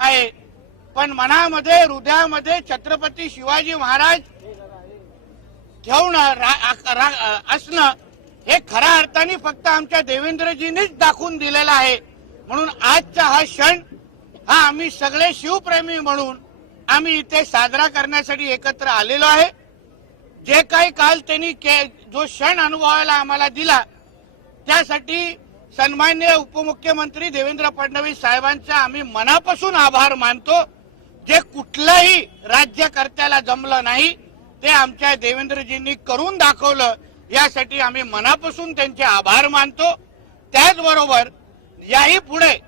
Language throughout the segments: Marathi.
आहे, पण मनामध्ये हृदयामध्ये छत्रपती शिवाजी महाराज ठेवून असणं हे खऱ्या अर्थाने फक्त आमच्या देवेंद्रजींनीच दाखवून दिलेलं आहे. म्हणून आजचा हा क्षण हा आम्ही सगळे शिवप्रेमी म्हणून आम्ही इथे साजरा करण्यासाठी एकत्र आलेलो आहे. जे काही काल त्यांनी जो क्षण अनुभवायला आम्हाला दिला त्यासाठी सन्माननीय उपमुख्यमंत्री देवेंद्र फडणवीस साहेबांचा आम्ही मनापासून आभार मानतो. जे कुठल्याही राज्यकर्त्याला जमलं नाही ते आमच्या देवेंद्रजींनी करून दाखवलं, यासाठी आम्ही मनापासून त्यांचे आभार मानतो. त्याचबरोबर याही पुढे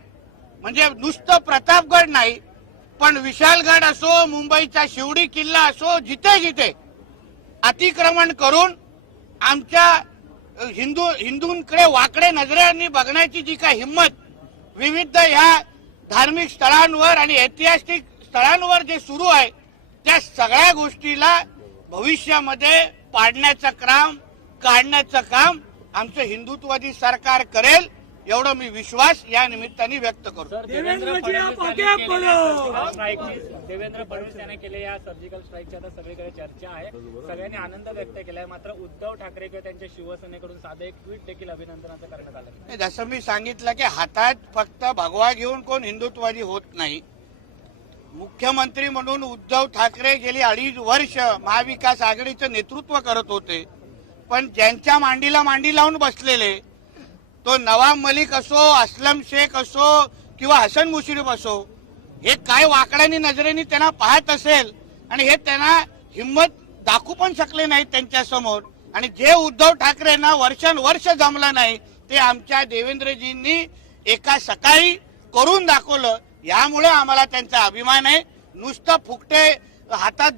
म्हणजे नुसतं प्रतापगड नाही, पण विशालगड असो, मुंबईचा शिवडी किल्ला असो, जिथे जिथे अतिक्रमण करून आमच्या हिंदूंकडे वाकडे नजरेने बघण्याची जी काही हिंमत विविध ह्या धार्मिक स्थळांवर आणि ऐतिहासिक स्थळांवर जे सुरू आहे त्या सगळ्या गोष्टीला भविष्यामध्ये पाडण्याचं काम, काढण्याचं काम आमचं हिंदुत्ववादी सरकार करेल, एवढं मी विश्वास या निमित्ताने व्यक्त करतो. देवेंद्र फडणवीस यांनी केले या सर्जिकल स्ट्राईकची आता सगळीकडे चर्चा आहे, सगळ्यांनी आनंद व्यक्त केलाय. मात्र उद्धव ठाकरे किंवा त्यांच्या शिवसेनेकडून साधं एक ट्विट देखील अभिनंदनाचं करण्यात आलं. जसं मी सांगितलं की हातात फक्त भगवा घेऊन कोण हिंदुत्ववादी होत नाही. मुख्यमंत्री म्हणून उद्धव ठाकरे गेली 2.5 वर्ष महाविकास आघाडीचं नेतृत्व करत होते, पण ज्यांच्या मांडीला मांडी लावून बसलेले तो नवाब मलिक असो, असलम शेख असो किंवा हसन मुश्रीफ असो, हे काय वाकड्यानी नजरेने त्यांना पाहत असेल आणि हे त्यांना हिंमत दाखवू पण शकले नाहीत त्यांच्या समोर. आणि जे उद्धव ठाकरेंना वर्षानुवर्ष जमलं नाही ते आमच्या देवेंद्रजींनी एका सकाळी करून दाखवलं. यामुळे आम्हाला त्यांचा अभिमान आहे. नुसतं फुकटे हातात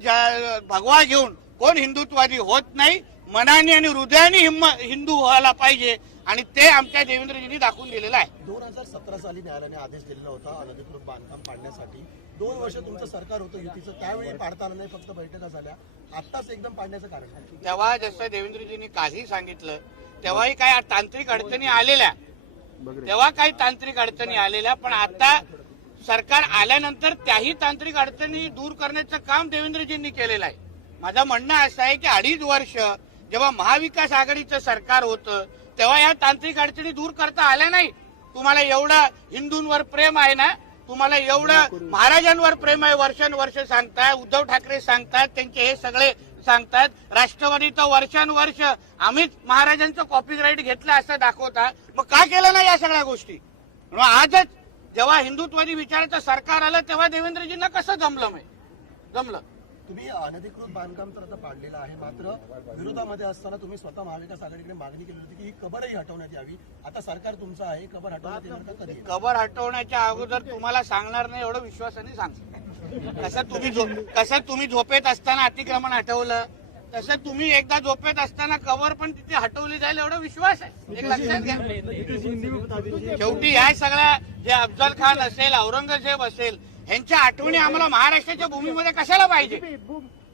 भगवा घेऊन कोण हिंदुत्ववादी होत नाही. मनाने आणि हृदयाने हिंदू व्हायला पाहिजे आणि ते आमच्या देवेंद्रजींनी दाखवून दिलेलं आहे. 2017 साली न्यायालयाने आदेश दिलेला होता अनधिकृत बांधकाम पाडण्यासाठी. 2 वर्ष तुमचं सरकार होतं युतीचं, त्यावेळी पाडता आलं नाही, फक्त बैठका झाल्या. आत्ताच एकदम पाडण्याचं कारण आहे. तेव्हा जसं देवेंद्रजींनी कालही सांगितलं तेव्हाही काही तांत्रिक अडचणी आलेल्या, पण आता सरकार आल्यानंतर त्याही तांत्रिक अडचणी दूर करण्याचं काम देवेंद्रजींनी केलेलं आहे. माझं म्हणणं असं आहे की 2.5 वर्ष जेव्हा महाविकास आघाडीचं सरकार होतं तेव्हा या तांत्रिक अडचणी दूर करता आल्या नाही. तुम्हाला एवढं हिंदूंवर प्रेम आहे ना, तुम्हाला एवढं महाराजांवर प्रेम आहे, वर्षानुवर्ष सांगताय, उद्धव ठाकरे सांगतात, त्यांचे हे सगळे सांगतात, राष्ट्रवादीचं वर्षानुवर्ष आम्हीच महाराजांचं कॉपीराईट घेतलं असं दाखवता, मग का केलं नाही या सगळ्या गोष्टी? आजच जेव्हा हिंदुत्ववादी विचाराचं सरकार आलं तेव्हा देवेंद्रजींना कसं जमलं? तुम्ही अनधिकृत बांधकाम तर आता पाडलेलं आहे, मात्र विरोधामध्ये असताना तुम्ही स्वतः महाविकास आघाडीकडे मागणी केली होती की ही कबरही हटवण्यात यावी. आता सरकार तुमचं आहे, कबर हटवण्यात येणार का? कधी कबर हटवण्याच्या अगोदर तुम्हाला सांगणार नाही एवढं विश्वासाने सांगतो. कसं तुम्ही झोपेत असताना अतिक्रमण हटवलं, तसं तुम्ही एकदा झोपेत असताना कबर पण तिथे हटवली जाईल एवढा विश्वास आहे. एक लक्षात घ्या. शेवटी या सगळ्या जे अफजल खान असेल, औरंगजेब असेल, ह्यांच्या आठवणी आम्हाला महाराष्ट्राच्या भूमीमध्ये कशाला पाहिजे?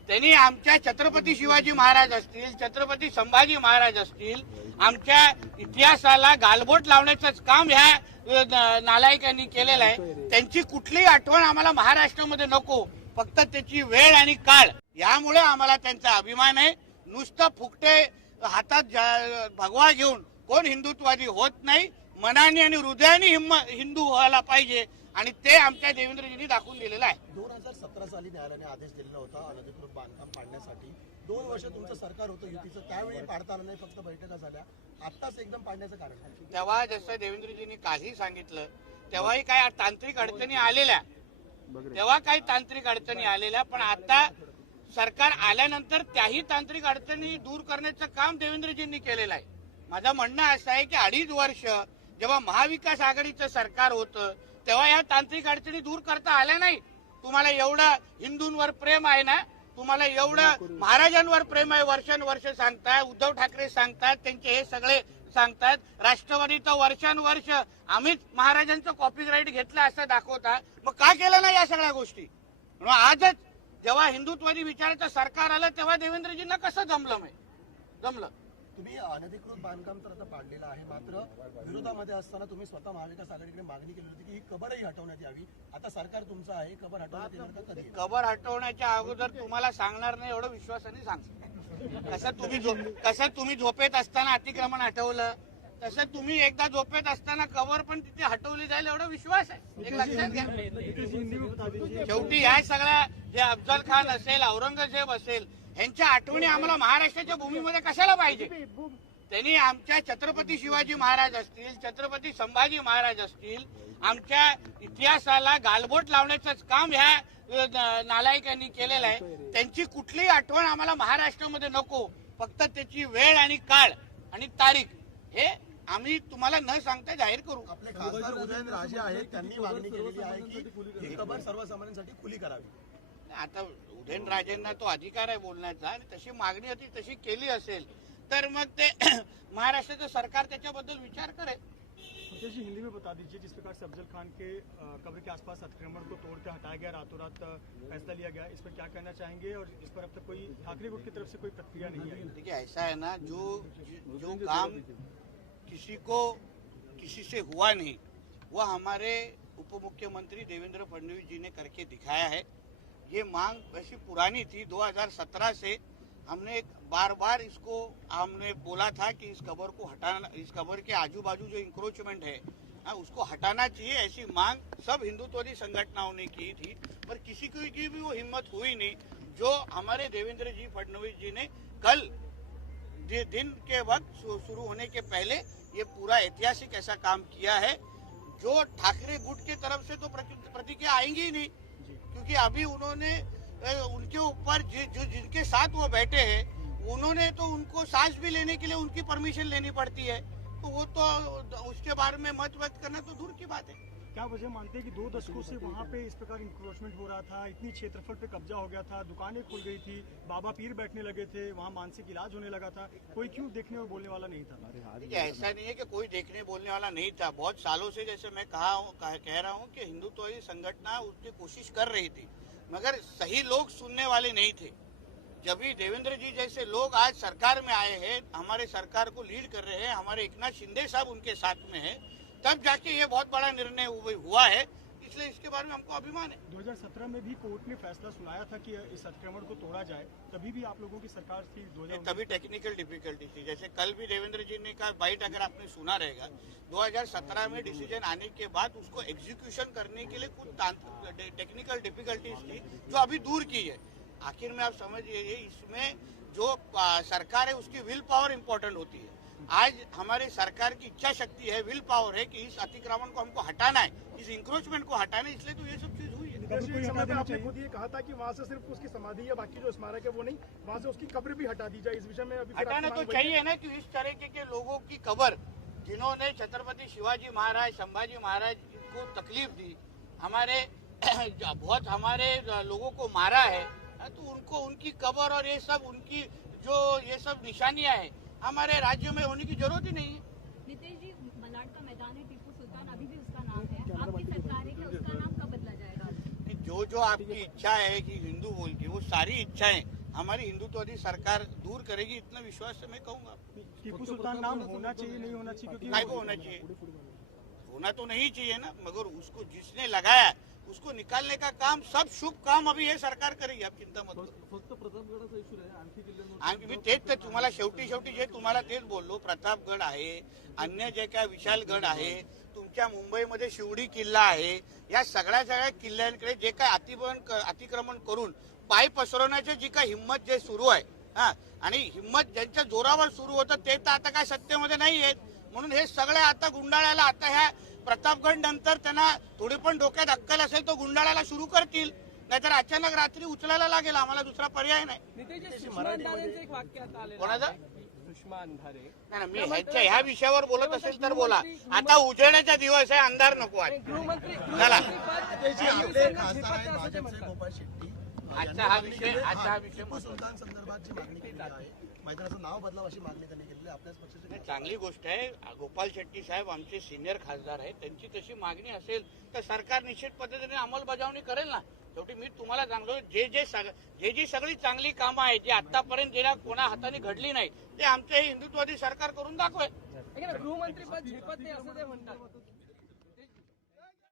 त्यांनी आमच्या छत्रपती शिवाजी महाराज असतील, छत्रपती संभाजी महाराज असतील, आमच्या इतिहासाला गालबोट लावण्याचं काम ह्या नालायकांनी केलेलं आहे. त्यांची कुठलीही आठवण आम्हाला महाराष्ट्रामध्ये नको, फक्त त्याची वेळ आणि काळ, यामुळे आम्हाला त्यांचा अभिमान आहे. नुसतं फुकटे हातात भगवा घेऊन कोण हिंदुत्ववादी होत नाही. मनाने आणि हृदयाने हिंदू व्हायला पाहिजे आणि ते आमच्या देवेंद्रजींनी दाखवून दिलेलं आहे. 2017 साली न्यायालयाने आदेश दिलेला होता अनधिकृत बांधकाम पाडण्यासाठी. 2 वर्ष तुमचं सरकार होतं युतीचं, त्यावेळी पाडता आलं नाही, फक्त बैठका झाल्या. आत्ताच एकदम पाडण्याचं कारण आहे. तेव्हा जसं देवेंद्रजींनी कालही सांगितलं तेव्हाही काही तांत्रिक अडचणी आलेल्या, पण आता सरकार आल्यानंतर त्याही तांत्रिक अडचणी दूर करण्याचं काम देवेंद्रजींनी केलेलं आहे. माझं म्हणणं असं आहे की 2.5 वर्ष जेव्हा महाविकास आघाडीचं सरकार होतं तेव्हा या तांत्रिक अडचणी दूर करता आल्या नाही. तुम्हाला एवढं हिंदूंवर प्रेम आहे ना, तुम्हाला एवढं महाराजांवर प्रेम आहे, वर्षानुवर्ष सांगताय, उद्धव ठाकरे सांगतात, त्यांचे हे सगळे सांगतात, राष्ट्रवादीचं वर्षानुवर्ष आम्हीच महाराजांचं कॉपीराईट घेतलं असं दाखवता, मग का केलं नाही या सगळ्या गोष्टी? आजच जेव्हा हिंदुत्ववादी विचाराचं सरकार आलं तेव्हा देवेंद्रजींना कसं जमलं? तुम्ही अनधिकृत बांधकाम तर आता पाडलेलं आहे, मात्र विरोधामध्ये असताना तुम्ही स्वतः महाविकास आघाडीकडे मागणी केली होती की ही कबरही हटवण्यात यावी. आता सरकार तुमचं आहे, कबर हटवण्यात येणार का कधी? कबर हटवण्याच्या अगोदर तुम्हाला सांगणार नाही एवढं विश्वासाने सांगतो. कसं तुम्ही झोपेत असताना अतिक्रमण हटवलं, तसं तुम्ही एकदा झोपेत असताना कबर पण तिथे हटवली जाईल एवढा विश्वास आहे. एक लक्षात घ्या. शेवटी या सगळ्या जे अफजल खान असेल, औरंगजेब असेल, यांच्या आठवणी आम्हाला महाराष्ट्राच्या भूमीमध्ये कशाला पाहिजे? त्यांनी आमच्या छत्रपती शिवाजी महाराज असतील, छत्रपती संभाजी महाराज असतील, आमच्या इतिहासाला गालबोट लावण्याचंच काम ह्या नालायकांनी केलेलं आहे. त्यांची कुठलीही आठवण आम्हाला महाराष्ट्रामध्ये नको. फक्त त्याची वेळ आणि काळ आणि तारीख हे आम्ही तुम्हाला न सांगता जाहीर करू. आपले खासदार उदयनराजे आहेत, त्यांनी मागणी केलेली आहे की ही कबर सर्वसामान्यांसाठी खुली करावी. आता उदयनराजेंना तो अधिकार आहे बोलण्याचा, आणि तशी मागणी होती तशी केली असेल तर मग ते महाराष्ट्राचं सरकार त्याच्याबद्दल विचार करेल. मुकेश जी, हिंदी में बता दीजिए, जिस प्रकार से अफजल खान के कब्र के आसपास अतिक्रमण को तोड़ के हटाया गया, रातों रात फैसला लिया गया, इस पर क्या कहना चाहेंगे? और इस पर अब तक कोई ठाकरे गुट की तरफ से कोई प्रतिक्रिया नहीं आई. देखिए ऐसा है ना, जो काम किसी से हुआ नहीं वह हमारे उप मुख्यमंत्री देवेंद्र फडणवीस जी ने करके दिखाया है. ये मांग वैसी पुरानी थी. 2017 से हमने बार बार इसको हमने बोला था कि इस कबर को हटाना, इस कबर के आजू बाजू जो इंक्रोचमेंट है उसको हटाना चाहिए. ऐसी मांग सब हिंदुत्ववादी संगठनों ने की थी, पर किसी की भी वो हिम्मत हुई नहीं. जो हमारे देवेंद्र जी फडणवीस जी ने कल दिन के वक्त शुरू होने के पहले ये पूरा ऐतिहासिक ऐसा काम किया है. जो ठाकरे गुट की तरफ से तो प्रतिक्रिया आएंगी ही नहीं, क्योंकि अभी उन्होंने उनके ऊपर जो जिनके साथ वो बैठे हैं उन्होंने तो उनको सांस भी लेने के लिए उनकी परमिशन लेनी पड़ती है. तो वो तो उसके बारे में मत व्यक्त करना तो दूर की बात है. क्या वजह मानते हैं कि 2 दशकों से वहाँ पे इस प्रकार इंक्रोचमेंट हो रहा था, इतनी क्षेत्रफल पे कब्जा हो गया था, दुकानें खुल गई थी, बाबा पीर बैठने लगे थे, वहाँ मानसिक इलाज होने लगा था, कोई क्यों देखने और बोलने वाला नहीं था? देखिए ऐसा नहीं है कि कोई देखने बोलने वाला नहीं था. बहुत सालों से जैसे मैं कह रहा हूँ कि हिंदुत्ववादी संगठन उसकी कोशिश कर रही थी, मगर सही लोग सुनने वाले नहीं थे. जब भी देवेंद्र जी जैसे लोग आज सरकार में आए हैं, हमारे सरकार को लीड कर रहे हैं, हमारे एकनाथ शिंदे साहब उनके साथ में है, तब जाके ये बहुत बड़ा निर्णय हुआ है. इसलिए इसके बारे में हमको अभिमान है. 2017 में भी कोर्ट ने फैसला सुनाया था कि इस अतिक्रमण को तोड़ा जाए, तभी भी आप लोगों की सरकार थी. तभी टेक्निकल डिफिकल्टी थी. जैसे कल भी देवेंद्र जी ने कहा, बाइट अगर आपने सुना रहेगा, 2017 में डिसीजन आने के बाद उसको एग्जीक्यूशन करने के लिए कुछ टेक्निकल डिफिकल्टीज थी जो अभी दूर की है. आखिर में आप समझिए, इसमें जो सरकार है उसकी विल पावर इम्पोर्टेंट होती है. आज हमारे सरकार की इच्छा शक्ति है, विल पावर है कि इस अतिक्रमण को हमको हटाना है, इस इंक्रोचमेंट को हटाना है, इसलिए तो ये सब चीज हुई है. आपने खुद ये कहा था कि वहाँ से सिर्फ उसकी समाधि है, बाकी जो स्मारक है वो नहीं, वहाँ से उसकी कब्र भी हटा दी जाए. इस विषय में अभी हटाना तो चाहिए ना, कि इस तरह के लोगों की कब्र जिन्होंने छत्रपति शिवाजी महाराज, संभाजी महाराज को तकलीफ दी, हमारे बहुत हमारे लोगों को मारा है, तो उनको उनकी कब्र और ये सब उनकी जो ये सब निशानियां हैं हमारे राज्यों में होने की जरूरत ही नहीं है. नितेश जी, मलाड का मैदान है, टीपू सुल्तान अभी भी उसका नाम है. आपकी सरकार है कि उसका नाम कब बदला जाएगा? कि जो आपकी इच्छा है कि हिंदू बोल के, वो सारी इच्छाएं हमारी हिंदुत्ववादी सरकार दूर करेगी, इतना विश्वास से मैं कहूँगा. टीपू सुल्तान नाम होना चाहिए नहीं होना चाहिए? क्योंकि नहीं को होना चाहिए, होना तो नहीं चाहिए ना, मगर उसको जिसने लगाया उसको निकालने का काम, सब शुभ काम अभी ये सरकार करेगी. आप चिंता मत करो. फक्त प्रतापगडाचा इशू आहे, आणखी किल्ल्यांवर आणि मी तेच तर तुम्हाला शेवटी जे तुम्हाला तेच बोललो. प्रतापगड आहे, अन्य जे काय विशालगड आहे, तुमच्या मुंबईमध्ये शिवडी किल्ला आहे, या सगळ्या किल्ल्यांकडे जे काय अतिक्रमण करून पाय पसरवण्याची जी काय हिंमत जे सुरू आहे, आणि हिंमत ज्यांच्या जोरावर सुरू होतं ते तर आता काय सत्तेमध्ये नाही आहेत. म्हणून हे सगळे आता गुंडाळायला, आता ह्या प्रतापगड नंतर त्यांना थोडी पण डोक्यात अक्कल असेल तो गुंडाळायला सुरू करतील, नाहीतर अचानक रात्री उचलायला लागेल. आम्हाला दुसरा पर्याय नाही. कोणाचा? सुषमा अंधारे. नाही, मी ह्या विषयावर बोलत असेल तर बोला. आता उजेडाचा दिवस आहे, अंधार नको आहे. चला, आपले खासदार आहेत भाजपचे गोपाळ शेट्टी, आजचा हा विषय टिपू सुलतान संदर्भात जी मागणी केली आहे, मैदानाचं नाव बदलावं अशी मागणी त्यांनी केली आहे. आपल्याच पक्षाचे चांगली गोष्ट आहे. गोपाल शेट्टी साहेब आमचे सिनियर खासदार आहेत, त्यांची तशी मागणी असेल तर सरकार निश्चित पद्धतीने अंमलबजावणी करेल ना. शेवटी मी तुम्हाला सांगतो जी सगळी चांगली कामं आहेत जी आतापर्यंत ज्या कोणा हाताने घडली नाही ते आमचे हिंदुत्ववादी सरकार करून दाखवय. गृहमंत्रीपद झेपत नाही असं ते म्हणतात.